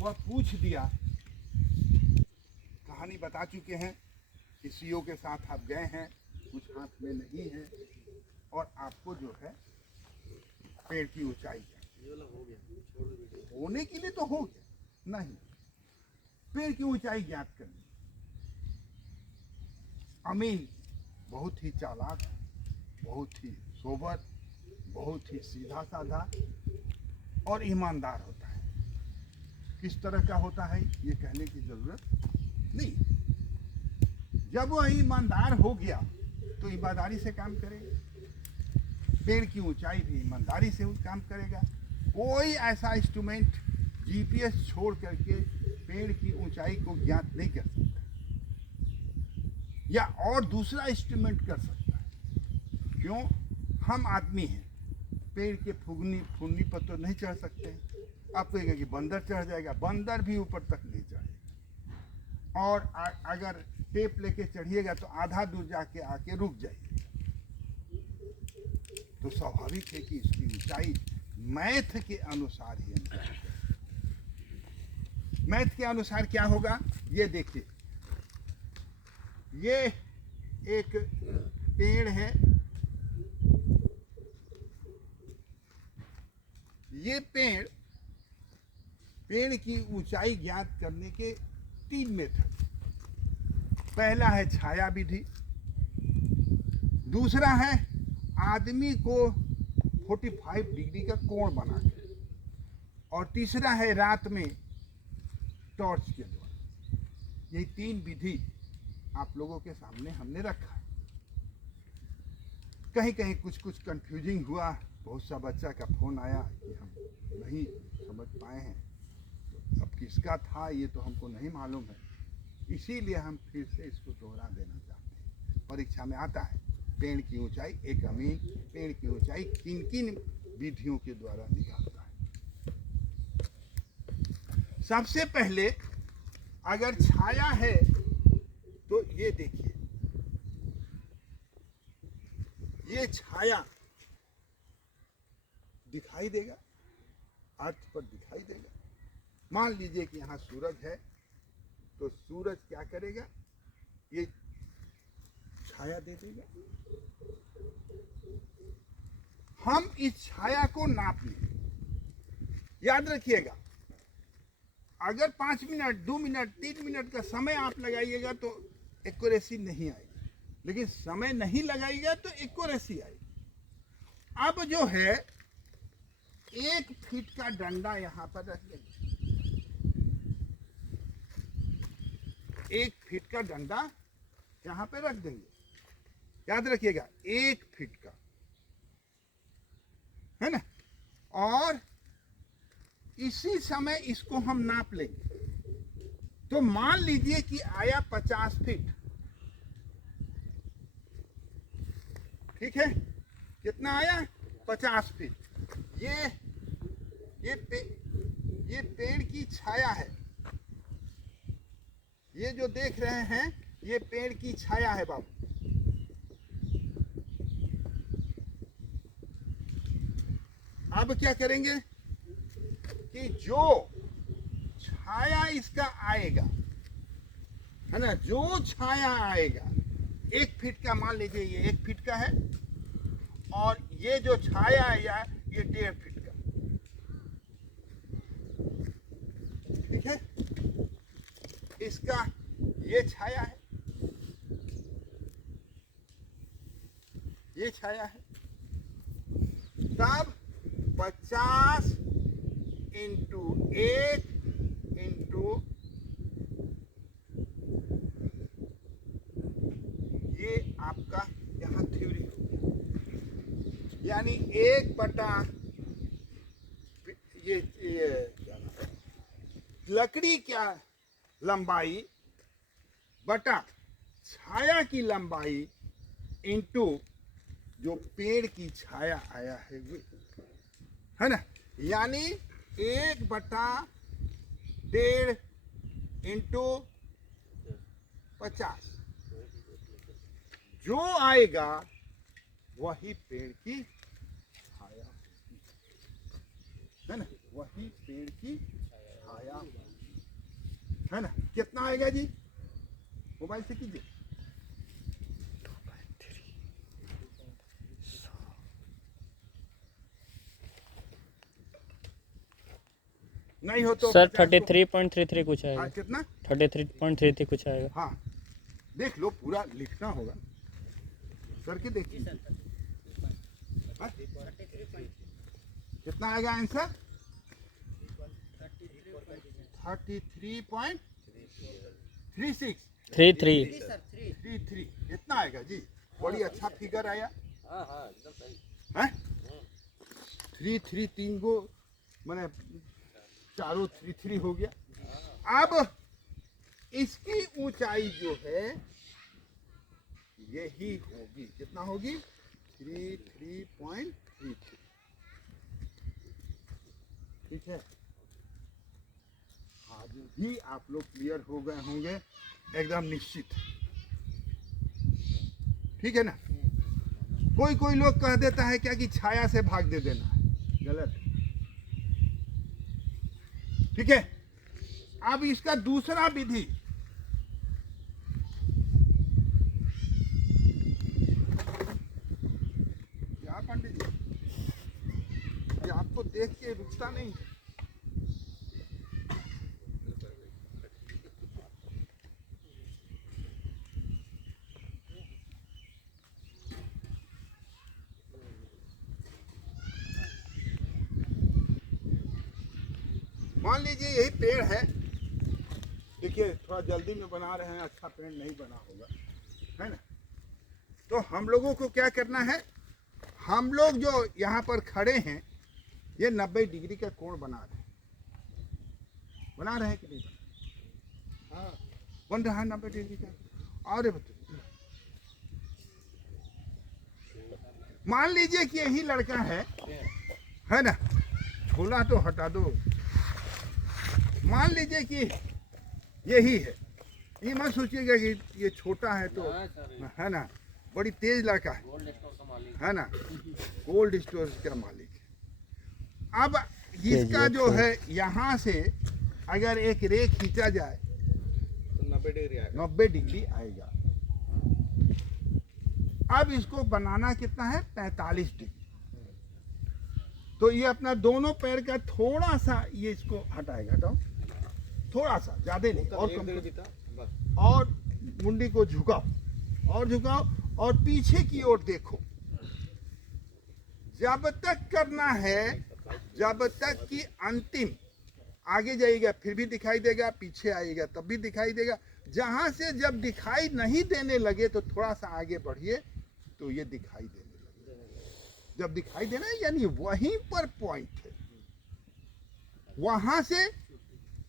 वह पूछ दिया, कहानी बता चुके हैं कि सीओ के साथ आप गए हैं, कुछ हाथ में नहीं है और आपको जो है पेड़ की ऊंचाई होने के लिए तो हो गया नहीं, पेड़ की ऊंचाई ज्ञात करनी। अमीन बहुत ही चालाक, बहुत ही सोबर, बहुत ही सीधा साधा और ईमानदार होता है। किस तरह का होता है ये कहने की जरूरत नहीं। जब वह ईमानदार हो गया तो ईमानदारी से काम करेगा, पेड़ की ऊंचाई भी ईमानदारी से काम करेगा। कोई ऐसा इंस्ट्रूमेंट जीपीएस छोड़ करके पेड़ की ऊंचाई को ज्ञात नहीं कर सकता, या और दूसरा इंस्ट्रूमेंट कर सकता है। क्यों? हम आदमी हैं, पेड़ के फुगनी पर तो नहीं चढ़ सकते। आप कहेंगे कि बंदर चढ़ जाएगा, बंदर भी ऊपर तक नहीं चढ़ेगा, और अगर टेप लेके चढ़िएगा तो आधा दूर जाके आके रुक जाइए। तो स्वाभाविक है कि इसकी ऊंचाई मैथ के अनुसार ही मैथ के अनुसार क्या होगा ये देखिए। ये एक पेड़ है, ये पेड़ की ऊंचाई ज्ञात करने के 3 मेथड। पहला है छाया विधि, दूसरा है आदमी को 45 डिग्री का कोण बना के, और तीसरा है रात में टॉर्च के द्वारा। यही 3 विधि आप लोगों के सामने हमने रखा है। कहीं कहीं कुछ कंफ्यूजिंग हुआ, बहुत सा बच्चा का फोन आया कि हम नहीं समझ पाए हैं, तो अब किसका था ये तो हमको नहीं मालूम है, इसीलिए हम फिर से इसको दोहरा देना चाहते हैं। परीक्षा में आता है पेड़ की ऊंचाई, एक अमीन पेड़ की ऊंचाई किन किन विधियों के द्वारा निकालता है। सबसे पहले अगर छाया है तो ये देखिए, ये छाया दिखाई देगा, अर्थ पर दिखाई देगा। मान लीजिए कि यहाँ सूरज है, तो सूरज क्या करेगा, ये छाया दे देगा। हम इस छाया को नाप लें। याद रखिएगा, अगर 5 मिनट 2 मिनट 3 मिनट का समय आप लगाइएगा तो एक्यूरेसी नहीं आएगी, लेकिन समय नहीं लगाइएगा तो एक्यूरेसी आएगी। अब जो है 1 फीट का डंडा यहाँ पर रख देंगे, 1 फीट का डंडा यहाँ पे रख देंगे। याद रखिएगा 1 फीट का है ना, और इसी समय इसको हम नाप लेंगे। तो मान लीजिए कि आया 50 फीट, ठीक है, कितना आया 50 फीट। ये पेड़ की छाया है, ये जो देख रहे हैं ये पेड़ की छाया है बाबू। अब क्या करेंगे कि जो छाया इसका आएगा है ना, जो छाया आएगा 1 फीट का, मान लीजिए ये 1 फीट का है, और ये जो छाया आया ये 1.5 फीट का, ठीक है। इसका ये छाया है, ये छाया है। तब 50 इंटू 1 इंटू ये आपका यहाँ थ्योरी हो गया, यानी 1 बटा ये लकड़ी क्या लंबाई बटा छाया की लंबाई इंटू जो पेड़ की छाया आया है वे, है ना, यानी 1 बटा 1.5 इंटू 50, जो आएगा वही पेड़ की छाया होगी, है ना, वही पेड़ की छाया होगी। है ना। कितना आएगा जी, मोबाइल से कीजिए। नहीं हो तो सर 50 को- 33.33 कुछ आएगा। हाँ, कितना 33.33 कुछ आएगा। हाँ देख लो, पूरा लिखना होगा करके देखिए। हाँ? कितना आएगा आंसर? 33.36 33 इतना आएगा जी। बड़ी अच्छा फिगर आया। हाँ 3 3 गो मैंने चारों 3 हो गया। अब इसकी ऊंचाई जो है यही होगी, कितना होगी 33.33। ठीक है, आज भी आप लोग क्लियर हो गए होंगे एकदम निश्चित। ठीक है ना। कोई कोई लोग कह देता है क्या कि छाया से भाग दे देना है, गलत। ठीक है, अब इसका दूसरा विधि, क्या पंडित जी, ये आपको देख के रुकता नहीं है। मान लीजिए यही पेड़ है, देखिए थोड़ा जल्दी में बना रहे हैं, अच्छा पेड़ नहीं बना होगा, है ना। तो हम लोगों को क्या करना है, हम लोग जो यहाँ पर खड़े हैं ये 90 डिग्री का कोण बना रहे हैं। बना रहे हैं कि नहीं बना? हाँ बन रहा है 90 डिग्री का। और बताइए, मान लीजिए कि यही लड़का है ना, झोला तो हटा दो। मान लीजिए कि यही है, ये मत सोचिएगा कि ये छोटा है तो, है ना, बड़ी तेज लड़का है ना, कोल्ड स्टोरेज का मालिक है। अब इसका जो है यहाँ से अगर एक रेख खींचा जाए तो 90 डिग्री आएगा। अब इसको बनाना कितना है 45 डिग्री। तो ये अपना दोनों पैर का थोड़ा सा ये इसको हटाएगा, हटाओ थोड़ा सा, ज्यादा नहीं, और कम, और मुंडी को झुकाओ और झुकाओ और पीछे की ओर देखो। जब तक करना है, जब तक कि अंतिम, आगे जाइएगा फिर भी दिखाई देगा, पीछे आइएगा तब भी दिखाई देगा। जहां से जब दिखाई नहीं देने लगे तो थोड़ा सा आगे बढ़िए तो ये दिखाई देने लगे। जब दिखाई देना है यानी वहीं पर पॉइंट है, वहां से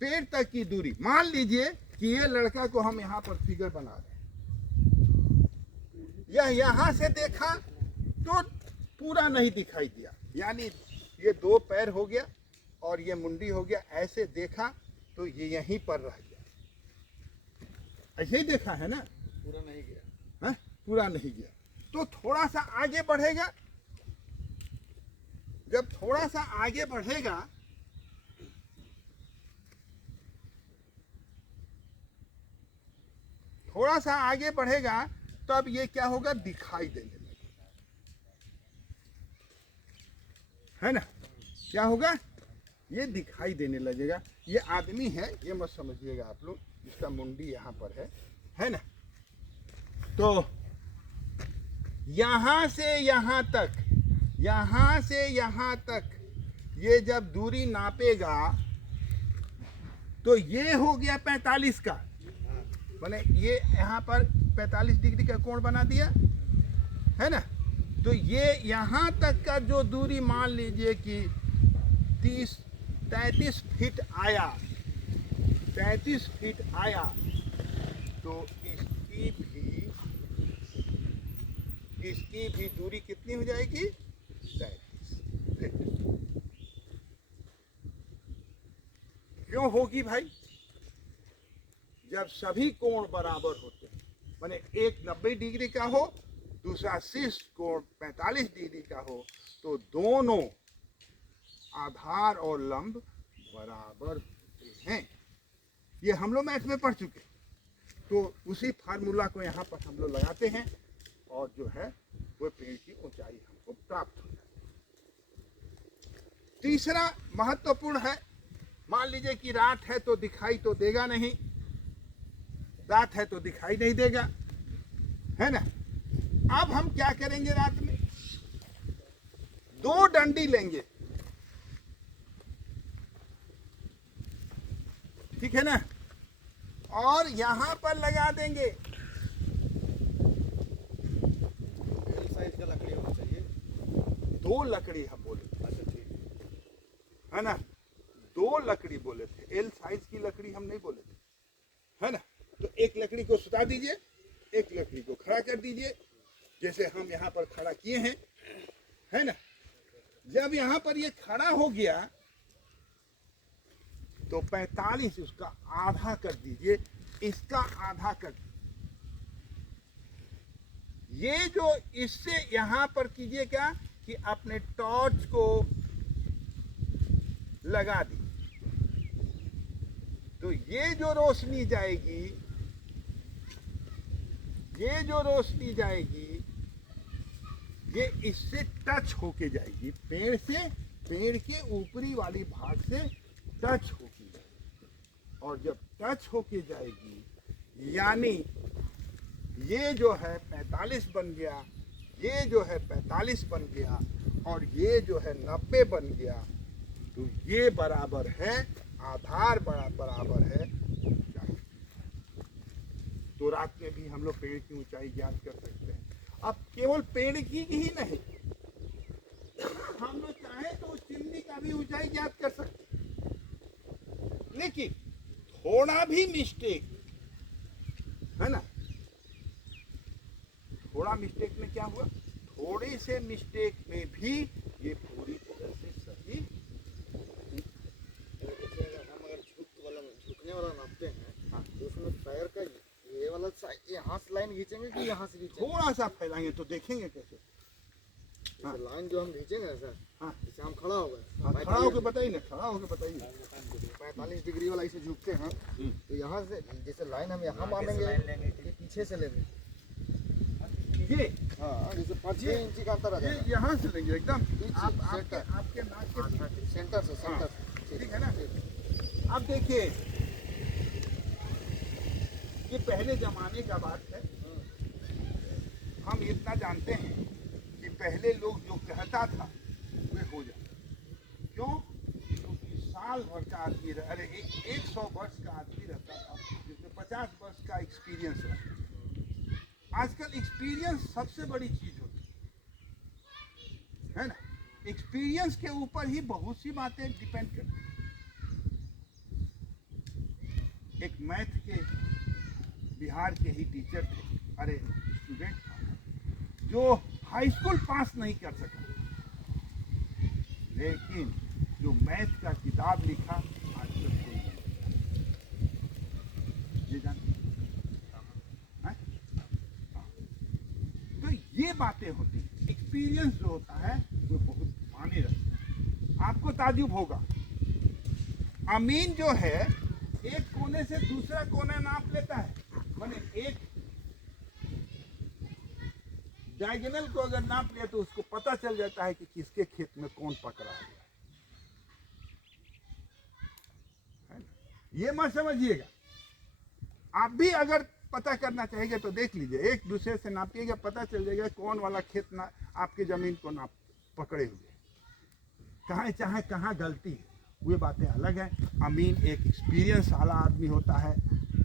पेड़ तक की दूरी। मान लीजिए कि ये लड़का को हम यहाँ पर फिगर बना रहे हैं, यह यहाँ से देखा तो पूरा नहीं दिखाई दिया, यानी ये 2 पैर हो गया और ये मुंडी हो गया। ऐसे देखा तो ये यहीं पर रह गया, ऐसे ही देखा है ना, पूरा नहीं गया है, पूरा नहीं गया। तो थोड़ा सा आगे बढ़ेगा, जब थोड़ा सा आगे बढ़ेगा थोड़ा सा आगे बढ़ेगा तब ये क्या होगा, दिखाई देने लगेगा, है ना। क्या होगा, ये दिखाई देने लगेगा। ये आदमी है, ये मत समझिएगा आप लोग, इसका मुंडी यहाँ पर है ना। तो यहाँ से यहाँ तक, यहाँ से यहाँ तक ये जब दूरी नापेगा तो ये हो गया 45 का, मैंने ये यहाँ पर 45 डिग्री का कोण बना दिया, है ना। तो ये यहाँ तक का जो दूरी मान लीजिए कि 33 फीट आया, 33 फीट आया, तो इसकी भी दूरी कितनी हो जाएगी, 33 फीट। क्यों होगी भाई, जब सभी कोण बराबर होते हैं, माने एक 90 डिग्री का हो, दूसरा शीर्ष कोण 45 डिग्री का हो, तो दोनों आधार और लंब बराबर होते हैं। ये हम लोग मैथ में पढ़ चुके हैं। तो उसी फार्मूला को यहाँ पर हम लोग लगाते हैं और जो है वो पेड़ की ऊंचाई हमको प्राप्त हो जाती। तीसरा महत्वपूर्ण है, मान लीजिए कि रात है तो दिखाई तो देगा नहीं, रात है तो दिखाई नहीं देगा, है ना। अब हम क्या करेंगे, रात में 2 डंडी लेंगे, ठीक है ना, और यहां पर लगा देंगे। एल साइज का लकड़ी होना चाहिए। 2 लकड़ी हम बोले थे, अच्छा ठीक है ना, 2 लकड़ी बोले थे, एल साइज की लकड़ी हम नहीं बोले थे, है ना। तो एक लकड़ी को सुता दीजिए, एक लकड़ी को खड़ा कर दीजिए, जैसे हम यहाँ पर खड़ा किए हैं, है ना। जब यहाँ पर ये खड़ा हो गया तो 45 उसका आधा कर दीजिए, इसका आधा कर दीजिए। ये जो इससे यहां पर कीजिए क्या कि अपने टॉर्च को लगा दी, तो ये जो रोशनी जाएगी, ये जो रोशनी जाएगी, ये इससे टच होके जाएगी, पेड़ से, पेड़ के ऊपरी वाली भाग से टच होके जाएगी। और जब टच होके जाएगी यानी ये जो है 45 बन गया, ये जो है 45 बन गया, और ये जो है 90 बन गया, तो ये बराबर है, आधार बराबर है ऊंचाई। तो रात में भी हम लोग पेड़ की ऊंचाई ज्ञात कर सकते हैं। अब केवल पेड़ की ही नहीं, हम लोग चाहे तो चिमनी का भी ऊंचाई ज्ञात कर सकते हैं, लेकिन थोड़ा भी मिस्टेक, है ना, थोड़ा मिस्टेक में क्या हुआ, थोड़े से मिस्टेक में भी ये पूरी तरह से सही। हम अगर झुकने वाला नापते हैं, हाँ। तो उसमें पैर का ये वाला यहाँ से लाइन खींचेंगे कि यहाँ से खींचेंगे? थोड़ा सा फैलाएंगे तो देखेंगे कैसे। हाँ। जैसे लाइन जो हम खींचेंगे ना सर, हाँ। जैसे हम खड़ा हो गए, हाँ, खड़ा होकर बताइए ना, खड़ा होकर बताइए। 45 डिग्री वाला इसे झुकते हैं, तो यहाँ से जैसे लाइन हम यहाँ मानेंगे कि पीछे से लेंगे? ये हाँ, जैसे 5-6 इंची का अंतर आ ये जाएगा। यहाँ से लेंगे एकदम, पीछे, आपके नाक के सेंटर से, सेंटर से। ठीक है ना। अब देखिए, ये पहले जमाने का बात है। हम इतना जानते हैं कि पहले लोग जो कहता था वे हो जाता। क्यों? क्योंकि साल भर का आदमी, अरे 100 वर्ष का आदमी रहता था, जिसमें 50 वर्ष का एक्सपीरियंस रहता। आजकल एक्सपीरियंस सबसे बड़ी चीज होती है ना। एक्सपीरियंस के ऊपर ही बहुत सी बातें डिपेंड करती हैं। एक मैथ के बिहार के ही टीचर थे, अरे स्टूडेंट था, जो हाई स्कूल पास नहीं कर सका, लेकिन जो मैथ का किताब लिखा आज तक कोई नहीं। ये जानते हैं? हाँ? तो ये बातें होती हैं। एक्सपीरियंस जो होता है वो बहुत मायने रखता है। आपको ताजुब होगा, अमीन जो है एक कोने से दूसरा कोना नाप लेता है, माने एक डायगोनल को अगर नाप लिया तो उसको पता चल जाता है कि किसके खेत में कौन पकड़ा है। ये मत समझिएगा, आप भी अगर पता करना चाहिए तो देख लीजिए, एक दूसरे से नापिएगा, पता चल जाएगा कौन वाला खेत ना आपके जमीन को नाप पकड़े हुए, कहाँ चाहे कहाँ गलती है, वे बातें अलग हैं। अमीन एक एक्सपीरियंस वाला आदमी होता है।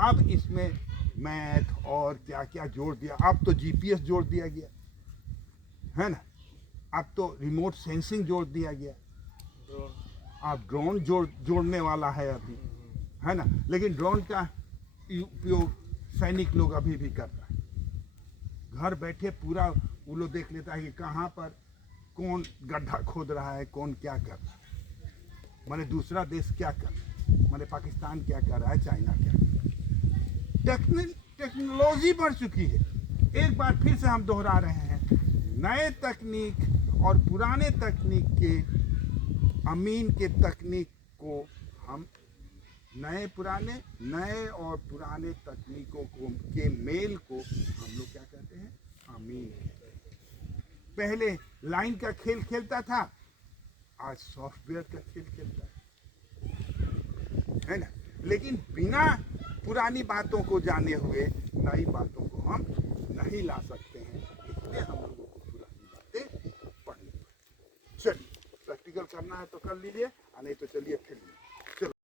अब इसमें मैथ और क्या क्या जोड़ दिया, अब तो जीपीएस जोड़ दिया गया है ना, अब तो रिमोट सेंसिंग जोड़ दिया गया, अब ड्रोन जोड़ने वाला है अभी, है ना। लेकिन ड्रोन का उपयोग सैनिक लोग अभी भी कर रहा है। घर बैठे पूरा वो लोग देख लेता है कि कहाँ पर कौन गड्ढा खोद रहा है, कौन क्या कर रहा है, माने दूसरा देश क्या कर रहा है, माने पाकिस्तान क्या कर रहा है, चाइना क्या कर रहा है। टेक्नोलॉजी बढ़ चुकी है। एक बार फिर से हम दोहरा रहे हैं, नए तकनीक और पुराने तकनीक के, अमीन के तकनीक को हम नए और पुराने तकनीकों को के मेल को हम लोग क्या कहते हैं, आमीन। पहले लाइन का खेल खेलता था, आज सॉफ्टवेयर का खेल खेलता है ना। लेकिन बिना पुरानी बातों को जाने हुए नई बातों को हम नहीं ला सकते हैं, इसलिए हम लोगों को पुरानी बातें पढ़नी पड़ती। चलिए, प्रैक्टिकल करना है तो कर लीजिए, नहीं तो चलिए फिर